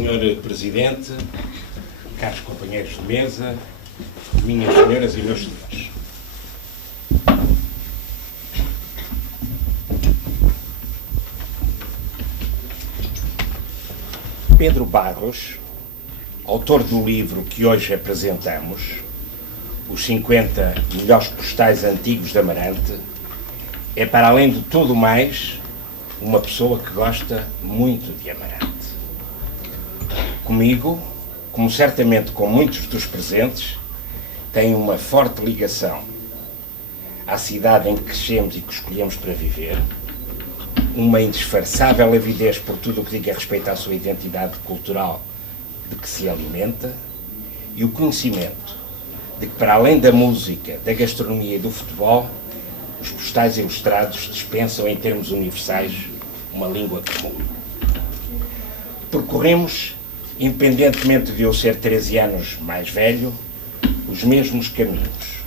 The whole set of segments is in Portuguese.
Senhor Presidente, caros companheiros de mesa, minhas senhoras e meus senhores. Pedro Barros, autor do livro que hoje apresentamos, Os 50 melhores postais antigos de Amarante, é, para além de tudo mais, uma pessoa que gosta muito de Amarante. Comigo, como certamente com muitos dos presentes, tem uma forte ligação à cidade em que crescemos e que escolhemos para viver, uma indisfarçável avidez por tudo o que diga respeito à sua identidade cultural de que se alimenta e o conhecimento de que, para além da música, da gastronomia e do futebol, os postais ilustrados dispensam, em termos universais, uma língua comum. Percorremos, independentemente de eu ser 13 anos mais velho, os mesmos caminhos,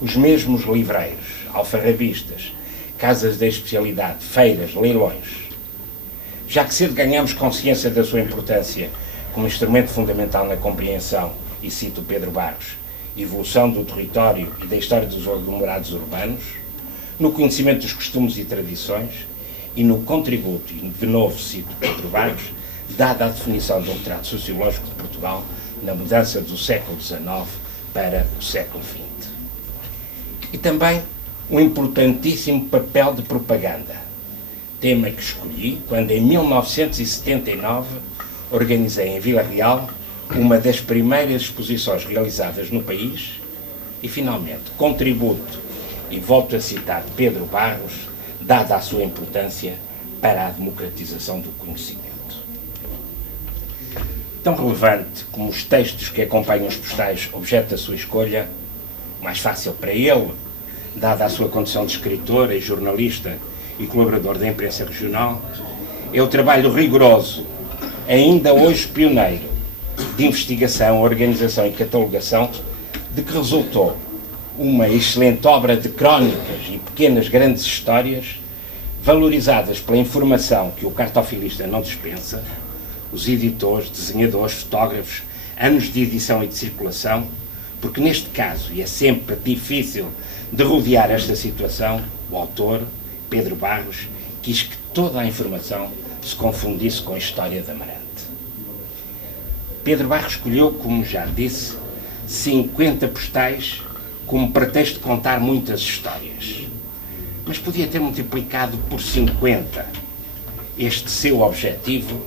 os mesmos livreiros, alfarrabistas, casas de especialidade, feiras, leilões. Já que cedo ganhamos consciência da sua importância como instrumento fundamental na compreensão, e cito Pedro Barros, evolução do território e da história dos aglomerados urbanos, no conhecimento dos costumes e tradições e no contributo, e de novo cito Pedro Barros, dada a definição de um retrato sociológico de Portugal na mudança do século XIX para o século XX. E também um importantíssimo papel de propaganda, tema que escolhi quando, em 1979, organizei em Vila Real uma das primeiras exposições realizadas no país e, finalmente, contributo, e volto a citar Pedro Barros, dada a sua importância para a democratização do conhecimento. Tão relevante como os textos que acompanham os postais objeto da sua escolha, mais fácil para ele, dada a sua condição de escritor e jornalista e colaborador da imprensa regional, é o trabalho rigoroso, ainda hoje pioneiro, de investigação, organização e catalogação, de que resultou uma excelente obra de crónicas e pequenas grandes histórias, valorizadas pela informação que o cartofilista não dispensa, os editores, desenhadores, fotógrafos, anos de edição e de circulação, porque neste caso, e é sempre difícil de rodear esta situação, o autor, Pedro Barros, quis que toda a informação se confundisse com a história de Amarante. Pedro Barros escolheu, como já disse, 50 postais como pretexto de contar muitas histórias. Mas podia ter multiplicado por 50 este seu objetivo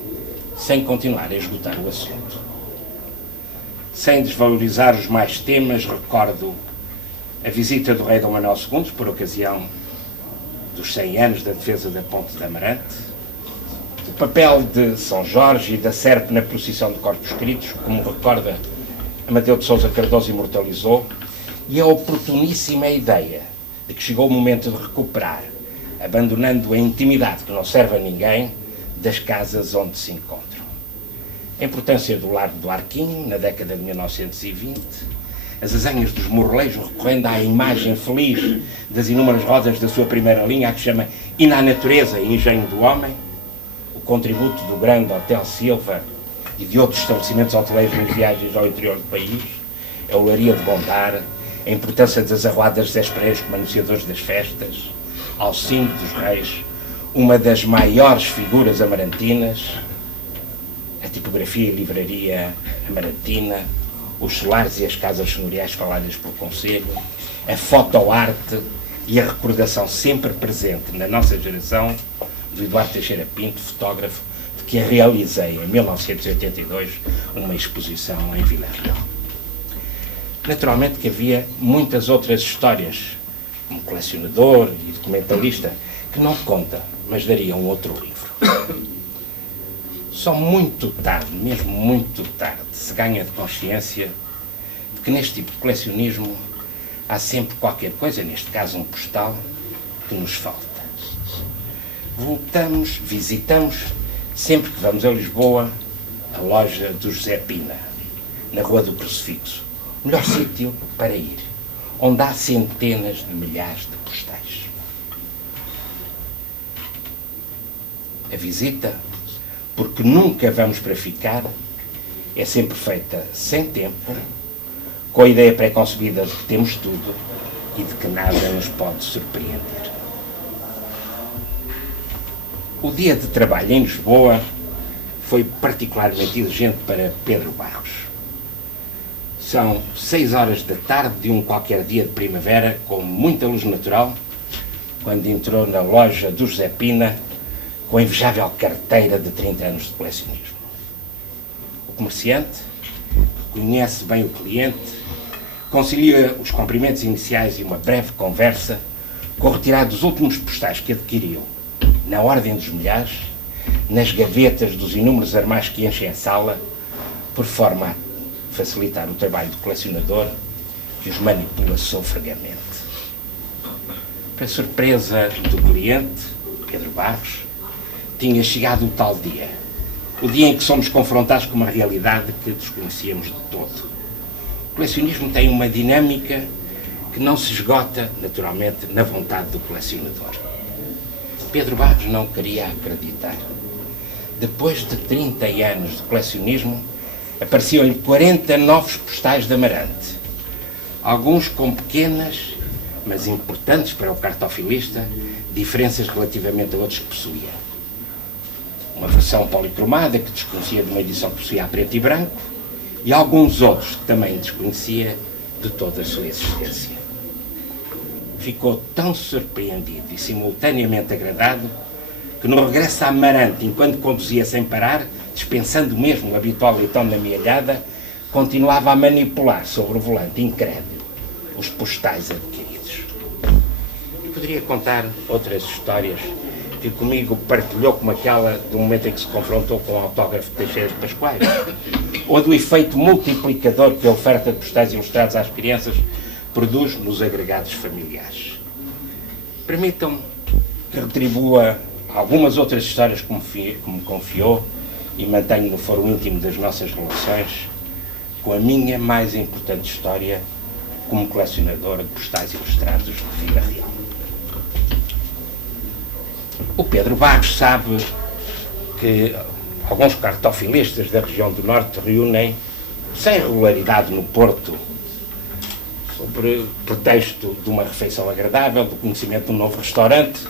sem continuar a esgotar o assunto. Sem desvalorizar os mais temas, recordo a visita do rei Dom Manuel II, por ocasião dos 100 anos da defesa da Ponte de Amarante, o papel de São Jorge e da Serpe na procissão de Corpos Christi, como recorda Amadeu de Sousa Cardoso imortalizou, e a oportuníssima ideia de que chegou o momento de recuperar, abandonando a intimidade que não serve a ninguém, das casas onde se encontram. A importância do Largo do Arquinho, na década de 1920, as azanhas dos morleiros recorrendo à imagem feliz das inúmeras rodas da sua primeira linha, a que chama E na Natureza e Engenho do Homem, o contributo do grande Hotel Silva e de outros estabelecimentos hoteleiros nas viagens ao interior do país, a Olaria de Gondar, a importância das arruadas das praias como anunciadores das festas, Alcindo dos Reis, uma das maiores figuras amarantinas, a tipografia e livraria amarantina, os solares e as casas senhoriais faladas pelo Conselho, a fotoarte e a recordação sempre presente na nossa geração do Eduardo Teixeira Pinto, fotógrafo, de que realizei em 1982 uma exposição em Vila Real. Naturalmente que havia muitas outras histórias, como colecionador e documentalista, que não conta, mas daria um outro livro. Só muito tarde, mesmo muito tarde, se ganha de consciência de que neste tipo de colecionismo há sempre qualquer coisa, neste caso um postal, que nos falta. Visitamos, sempre que vamos a Lisboa, a loja do José Pina, na Rua do Crucifixo. O melhor sítio para ir, onde há centenas de milhares de postais. A visita porque nunca vamos para ficar, é sempre feita sem tempo, com a ideia pré-concebida de que temos tudo e de que nada nos pode surpreender. O dia de trabalho em Lisboa foi particularmente exigente para Pedro Barros. São 6 horas da tarde de um qualquer dia de primavera, com muita luz natural, quando entrou na loja do José Pina com a invejável carteira de 30 anos de colecionismo. O comerciante, que conhece bem o cliente, concilia os cumprimentos iniciais e uma breve conversa com o retirado dos últimos postais que adquiriu, na ordem dos milhares, nas gavetas dos inúmeros armários que enchem a sala, por forma a facilitar o trabalho do colecionador, que os manipula sofregamente. Para surpresa do cliente, Pedro Barros, tinha chegado o tal dia, o dia em que somos confrontados com uma realidade que desconhecíamos de todo. O colecionismo tem uma dinâmica que não se esgota, naturalmente, na vontade do colecionador. Pedro Barros não queria acreditar. Depois de 30 anos de colecionismo, apareciam-lhe 40 novos postais de Amarante, alguns com pequenas, mas importantes para o cartofilista, diferenças relativamente a outros que possuía. Uma versão policromada que desconhecia de uma edição que possuía a preto e branco, e alguns outros que também desconhecia de toda a sua existência. Ficou tão surpreendido e simultaneamente agradado que no regresso a Amarante, enquanto conduzia sem parar, dispensando mesmo o habitual leitão da mealhada, continuava a manipular sobre o volante incrédulo os postais adquiridos. E poderia contar outras histórias que comigo partilhou, como aquela do momento em que se confrontou com o autógrafo de Teixeira de Pascoais, ou do efeito multiplicador que a oferta de postais ilustrados às crianças produz nos agregados familiares. Permitam que retribua algumas outras histórias que me confiou e mantenho no foro íntimo das nossas relações, com a minha mais importante história como colecionador de postais ilustrados de Vila Real. O Pedro Barros sabe que alguns cartofilistas da região do Norte reúnem sem regularidade no Porto, sobre pretexto de uma refeição agradável, do conhecimento de um novo restaurante.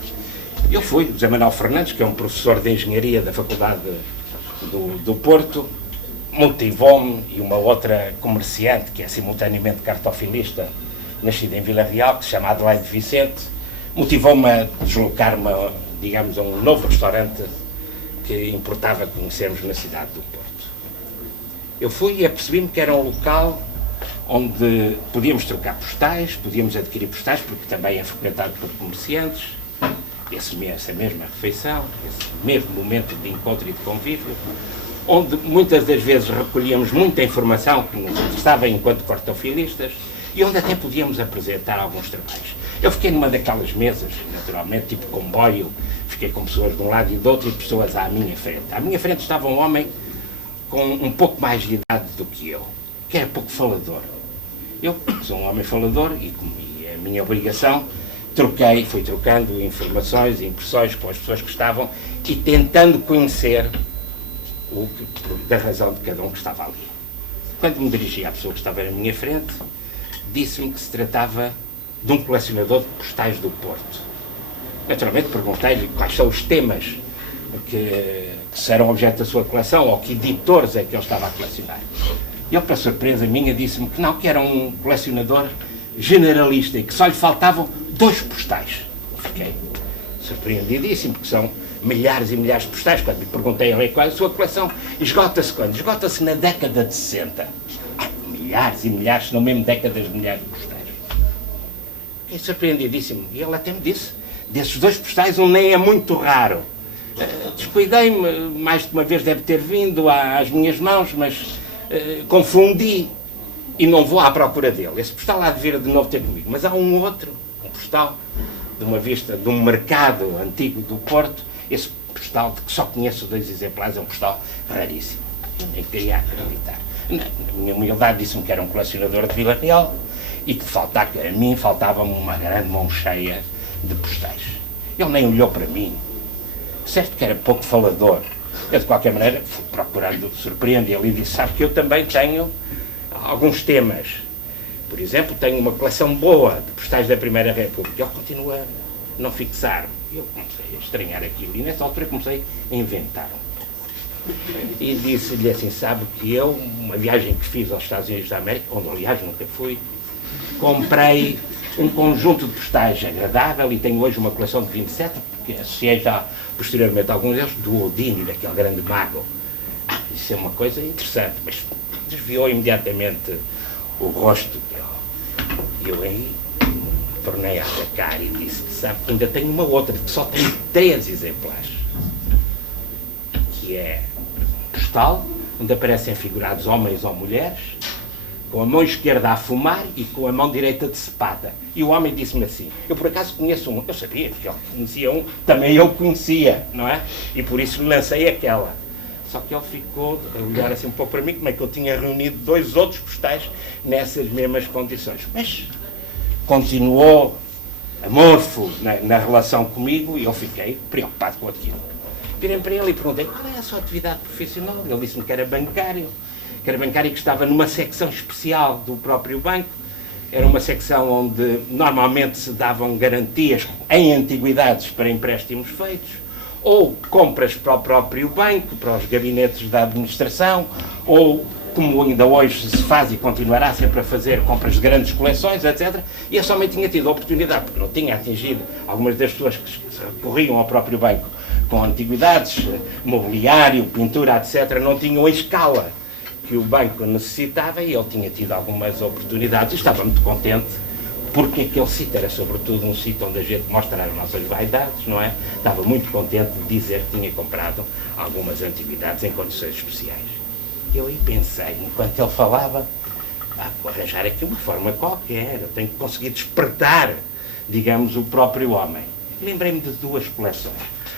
Eu fui, José Manuel Fernandes, que é um professor de engenharia da Faculdade do Porto, motivou-me, e uma outra comerciante, que é simultaneamente cartofilista, nascida em Vila Real, que se chama Adelaide Vicente, motivou-me a deslocar-me, digamos, a um novo restaurante que importava conhecermos na cidade do Porto. Eu fui e apercebi-me que era um local onde podíamos trocar postais, podíamos adquirir postais, porque também é frequentado por comerciantes, essa mesma refeição, esse mesmo momento de encontro e de convívio, onde muitas das vezes recolhíamos muita informação que nos interessava enquanto cartofilistas e onde até podíamos apresentar alguns trabalhos. Eu fiquei numa daquelas mesas, naturalmente, tipo comboio, fiquei com pessoas de um lado e do outro e pessoas à minha frente. À minha frente estava um homem com um pouco mais de idade do que eu, que era pouco falador. Eu sou um homem falador e é a minha obrigação, fui trocando informações e impressões com as pessoas que estavam e tentando conhecer da razão de cada um que estava ali. Quando me dirigi à pessoa que estava na minha frente, disse-me que se tratava de um colecionador de postais do Porto. Naturalmente perguntei-lhe quais são os temas que serão objeto da sua coleção ou que editores é que ele estava a colecionar. Ele, para surpresa minha, disse-me que não, que era um colecionador generalista e que só lhe faltavam 2 postais. Fiquei surpreendidíssimo, porque são milhares e milhares de postais. Quando lhe perguntei a ele qual é a sua coleção, esgota-se quando? Esgota-se na década de 60. Milhares e milhares, se não mesmo décadas de milhares de postais. Fiquei surpreendidíssimo. E ele até me disse, desses 2 postais, um nem é muito raro. Descuidei-me, mais de uma vez deve ter vindo às minhas mãos, mas confundi e não vou à procura dele. Esse postal há de vir de novo ter comigo. Mas há um outro, um postal de uma vista de um mercado antigo do Porto, esse postal de que só conheço 2 exemplares, é um postal raríssimo. Eu nem queria acreditar. Na minha humildade disse-me que era um colecionador de Vila Real e que a mim faltava-me uma grande mão cheia de postais. Ele nem olhou para mim. Certo que era pouco falador, Eu, de qualquer maneira, fui procurando surpreendê-lo e disse, sabe que eu também tenho alguns temas. Por exemplo, tenho uma coleção boa de postais da Primeira República. Ele continua a não fixar. Eu comecei a estranhar aquilo e nessa altura comecei a inventar um pouco. E disse-lhe assim, sabe que eu, uma viagem que fiz aos Estados Unidos da América, onde aliás nunca fui, comprei um conjunto de postais agradável e tenho hoje uma coleção de 27, porque associei já posteriormente alguns deles, do Odini, daquele grande mago. Isso é uma coisa interessante, mas desviou imediatamente o rosto dele. Eu aí tornei a atacar e disse, sabe que ainda tenho uma outra, que só tem 3 exemplares, que é postal, onde aparecem figurados homens ou mulheres, com a mão esquerda a fumar e com a mão direita de cepada. E o homem disse-me assim, eu por acaso conheço um, eu sabia que ele conhecia um, também eu conhecia, não é? E por isso lhe lancei aquela. Só que ele ficou a olhar assim um pouco para mim, como é que eu tinha reunido 2 outros postais nessas mesmas condições. Mas continuou amorfo na relação comigo e eu fiquei preocupado com aquilo. Virei para ele e perguntei, qual é a sua atividade profissional? Ele disse-me que era bancário e que estava numa secção especial do próprio banco. Era uma secção onde normalmente se davam garantias em antiguidades para empréstimos feitos, ou compras para o próprio banco, para os gabinetes da administração, ou, como ainda hoje se faz e continuará sempre a fazer, compras de grandes coleções, etc. E eu somente tinha tido a oportunidade, porque não tinha atingido algumas das pessoas que corriam ao próprio banco com antiguidades, mobiliário, pintura, etc., não tinham a escala que o banco necessitava e ele tinha tido algumas oportunidades e estava muito contente, porque aquele sítio era sobretudo um sítio onde a gente mostra as nossas vaidades, não é? Estava muito contente de dizer que tinha comprado algumas antiguidades em condições especiais. Eu aí pensei, enquanto ele falava, vou arranjar aqui uma forma qualquer, eu tenho que conseguir despertar, digamos, o próprio homem. Lembrei-me de 2 coleções.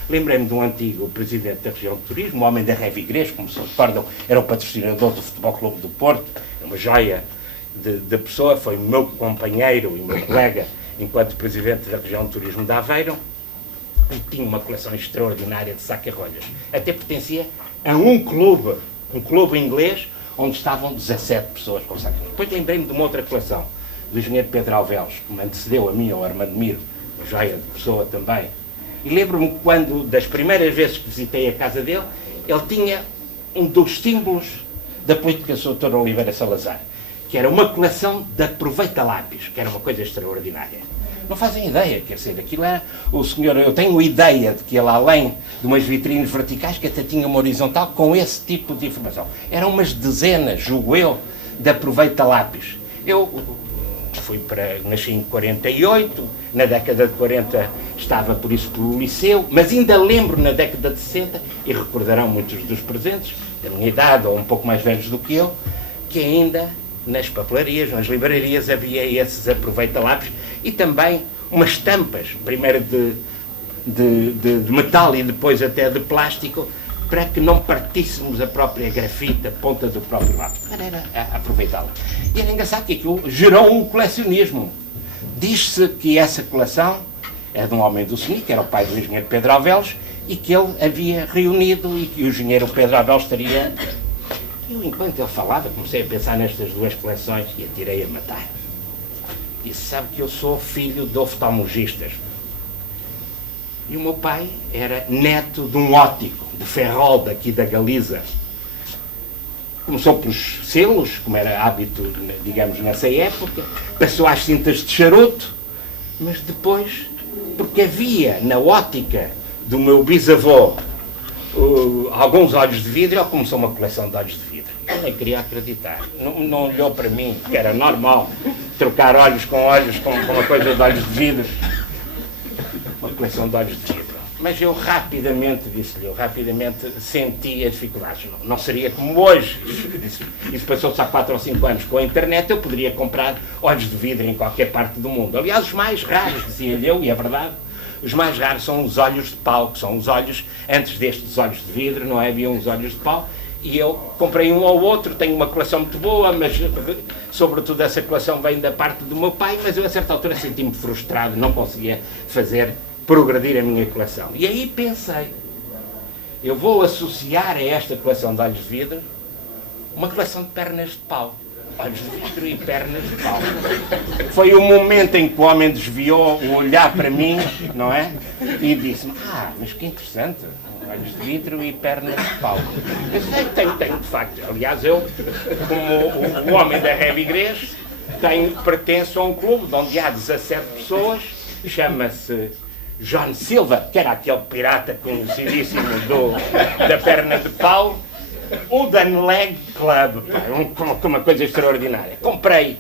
Lembrei-me de um antigo presidente da região de turismo, um homem da Revigrês, como se recordam, era o patrocinador do Futebol Clube do Porto, uma joia de pessoa, foi meu companheiro e meu colega enquanto presidente da região de turismo de Aveiro, e tinha uma coleção extraordinária de saca-rolhas. Até pertencia a um clube inglês, onde estavam 17 pessoas com saca-rolhas. Depois lembrei-me de uma outra coleção, do engenheiro Pedro Alvelos, que me antecedeu a mim, ao Armando Miro, uma joia de pessoa também. E lembro-me quando, das primeiras vezes que visitei a casa dele, ele tinha um dos símbolos da política do Dr. Oliveira Salazar, que era uma coleção de aproveita-lápis, que era uma coisa extraordinária. Não fazem ideia, quer dizer, aquilo era o senhor, eu tenho ideia de que ele, além de umas vitrines verticais, que até tinha uma horizontal com esse tipo de informação. Eram umas dezenas, julgo eu, de aproveita-lápis. Eu nasci em 48, na década de 40 estava por isso pelo liceu, mas ainda lembro na década de 60, e recordarão muitos dos presentes, da minha idade ou um pouco mais velhos do que eu, que ainda nas papelarias, nas livrarias havia esses aproveita-lápis e também umas estampas, primeiro de metal e depois até de plástico, para que não partíssemos a própria grafite, a ponta do próprio lápis. Era aproveitá-la. E era engraçado que aquilo gerou um colecionismo. Diz-se que essa coleção é de um homem do Seni, que era o pai do engenheiro Pedro Alvelos, e que ele havia reunido e que o engenheiro Pedro Alvelos teria... Eu, enquanto ele falava, comecei a pensar nestas 2 coleções e atirei a matar. Disse, sabe que eu sou filho de oftalmologistas. E o meu pai era neto de um óptico, de Ferrol, daqui da Galiza. Começou pelos selos, como era hábito, digamos, nessa época, passou às cintas de charuto, mas depois, porque havia na óptica do meu bisavô alguns olhos de vidro, ele começou uma coleção de olhos de vidro. Eu nem queria acreditar. Não olhou para mim, que era normal trocar olhos com uma coisa de olhos de vidro. Uma coleção de olhos de vidro. Mas eu rapidamente, disse-lhe, eu rapidamente senti as dificuldades. Não seria como hoje. Isso passou-se há 4 ou 5 anos. Com a internet eu poderia comprar olhos de vidro em qualquer parte do mundo. Aliás, os mais raros, dizia-lhe eu, e é verdade, os mais raros são os olhos de pau, que são os olhos, antes destes olhos de vidro, não é? Havia uns olhos de pau, e eu comprei um ou outro, tenho uma coleção muito boa, mas sobretudo essa coleção vem da parte do meu pai, mas eu a certa altura senti-me frustrado, não conseguia progredir a minha coleção. E aí pensei, eu vou associar a esta coleção de olhos de vidro uma coleção de pernas de pau. Olhos de vidro e pernas de pau. Foi o momento em que o homem desviou o olhar para mim, não é? E disse-me, mas que interessante, olhos de vidro e pernas de pau. Eu sei, tenho de facto. Aliás, eu, como o homem da Revigrês, pertenço a um clube onde há 17 pessoas, chama-se John Silver, que era aquele pirata conhecidíssimo da perna de pau, o Dan Leg Club, uma coisa extraordinária. Comprei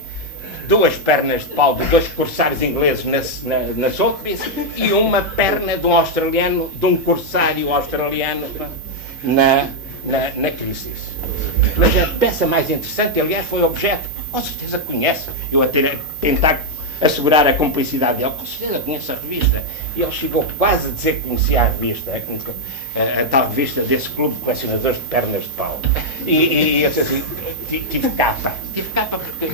2 pernas de pau de 2 corsários ingleses na Sotheby's e uma perna de um corsário australiano na Christie's. Mas a peça mais interessante, aliás, foi o objeto, com certeza conhece, eu a tentar assegurar a cumplicidade dele, com certeza conhece a revista. E ele chegou quase a dizer que conhecia a revista, a tal revista desse clube de colecionadores de pernas de pau. E eu disse assim, tive capa porque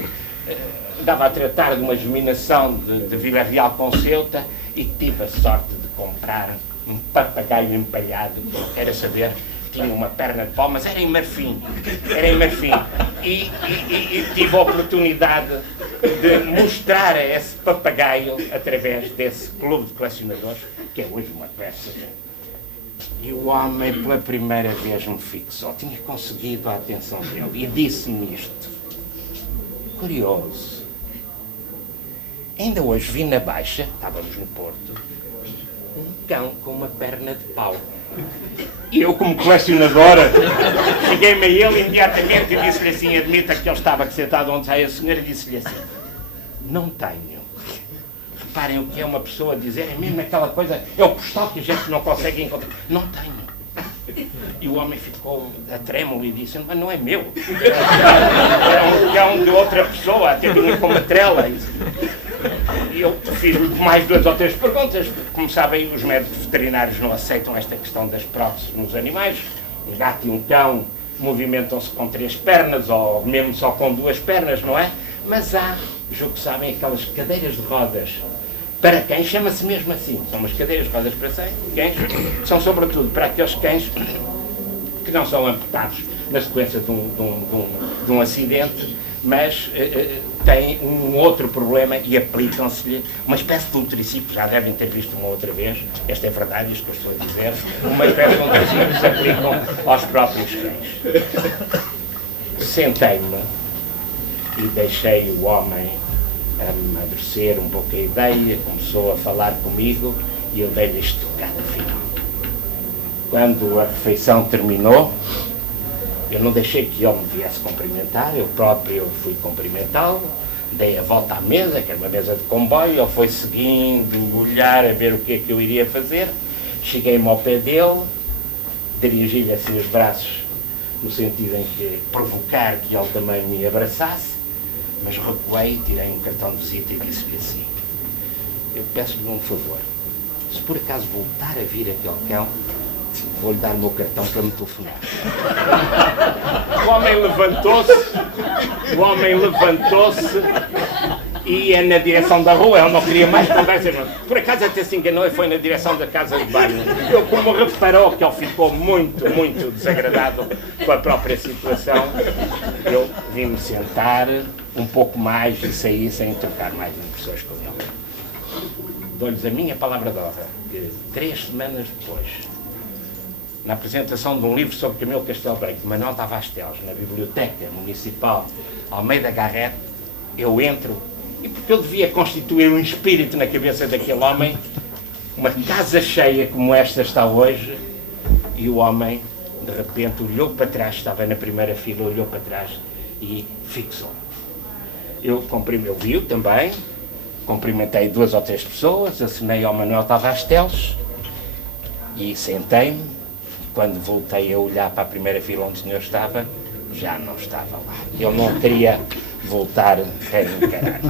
dava a tratar de uma germinação de Vila Real com Ceuta e tive a sorte de comprar um papagaio empalhado, era saber, tinha uma perna de pau, mas era em marfim. E tive a oportunidade de mostrar a esse papagaio, através desse clube de colecionadores, que é hoje uma peça. E o homem, pela primeira vez, me fixou. Tinha conseguido a atenção dele e disse-me isto. Curioso. Ainda hoje vi na Baixa, estávamos no Porto, um cão com uma perna de pau. E eu, como colecionadora, cheguei-me a ele imediatamente e disse-lhe assim, admita que ele estava sentado onde sai a senhora, e disse-lhe assim, não tenho. Reparem o que é uma pessoa dizer, é mesmo aquela coisa, é o postal que a gente não consegue encontrar. Não tenho. E o homem ficou a trêmulo e disse, mas não é meu. É um de outra pessoa, até vinha com uma trela. E eu fiz mais 2 ou 3 perguntas, porque, como sabem, os médicos veterinários não aceitam esta questão das próteses nos animais. Um gato e um cão movimentam-se com 3 pernas, ou mesmo só com 2 pernas, não é? Mas há, julgo que sabem, aquelas cadeiras de rodas para cães, chama-se mesmo assim, são umas cadeiras de rodas para cães, são sobretudo para aqueles cães que não são amputados na sequência de um acidente, mas têm um outro problema e aplicam-se-lhe uma espécie de um triciclo, já devem ter visto uma outra vez, esta é verdade, isto que eu estou a dizer, uma espécie de um triciclo que se aplicam aos próprios cães. Sentei-me e deixei o homem amadurecer um pouco a ideia, começou a falar comigo e eu dei-lhe este tocado final. Quando a refeição terminou, eu não deixei que ele me viesse cumprimentar, eu próprio fui cumprimentá-lo, dei a volta à mesa, que era uma mesa de comboio, ele foi seguindo, olhar a ver o que é que eu iria fazer, cheguei-me ao pé dele, dirigi-lhe assim os braços, no sentido em que provocar que ele também me abraçasse, mas recuei, tirei um cartão de visita e disse-lhe assim, eu peço-lhe um favor, se por acaso voltar a vir aquele cão, vou-lhe dar o meu cartão para me telefonar. O homem levantou-se e ia na direção da rua, ele não queria mais conversas. Por acaso até se enganou e foi na direção da casa de banho. Eu, como reparou que ele ficou muito, muito desagradado com a própria situação, eu vim-me sentar um pouco mais e saí sem trocar mais impressões com ele. Dou-lhes a minha palavra de honra, que 3 semanas depois, na apresentação de um livro sobre Camilo Castelo Branco, de Manuel Tavares Teles, na Biblioteca Municipal Almeida Garrett, eu entro, e porque eu devia constituir um espírito na cabeça daquele homem, uma casa cheia como esta está hoje, e o homem, de repente, olhou para trás, estava na primeira fila, olhou para trás e fixou. Eu vi-o também, cumprimentei 2 ou 3 pessoas, assinei ao Manuel Tavares Teles e sentei-me. Quando voltei a olhar para a primeira fila onde o senhor estava, já não estava lá. Ele não queria voltar a encarar.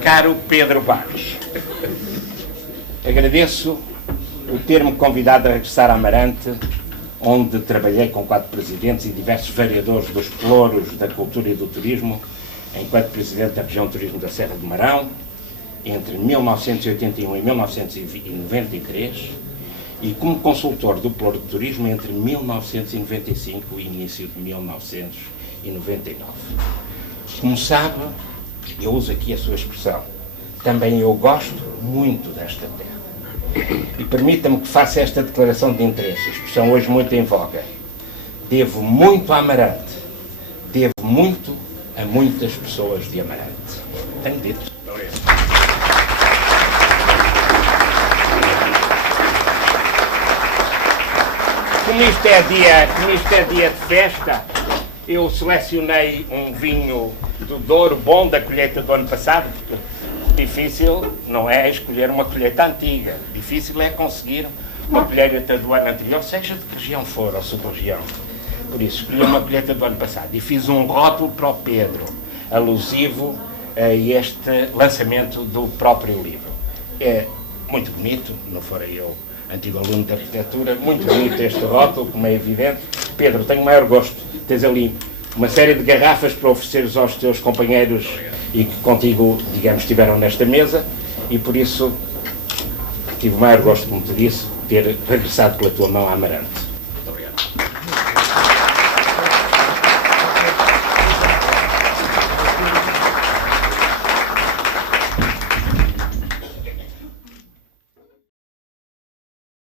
Caro Pedro Barros, agradeço o ter-me convidado a regressar a Amarante, onde trabalhei com 4 presidentes e diversos vereadores dos pelouros da cultura e do turismo, enquanto presidente da região de turismo da Serra do Marão, entre 1981 e 1993, e como consultor do Pluro de Turismo entre 1995 e início de 1999. Como sabe, eu uso aqui a sua expressão, também eu gosto muito desta terra. E permita-me que faça esta declaração de interesse, expressão hoje muito em voga. Devo muito a Amarante, devo muito a muitas pessoas de Amarante. Tenho dito. Como isto é dia de festa, eu selecionei um vinho do Douro bom da colheita do ano passado, porque difícil não é escolher uma colheita antiga, difícil é conseguir uma colheita do ano anterior, seja de que região for, ou sub-região. Por isso, escolhi uma colheita do ano passado e fiz um rótulo para o Pedro, alusivo a este lançamento do próprio livro. É muito bonito, não forei eu antigo aluno de arquitetura, muito bonito este rótulo, como é evidente. Pedro, tenho o maior gosto. Tens ali uma série de garrafas para ofereceres aos teus companheiros e que contigo, digamos, estiveram nesta mesa, e por isso tive o maior gosto, como te disse, de ter regressado pela tua mão a Amarante.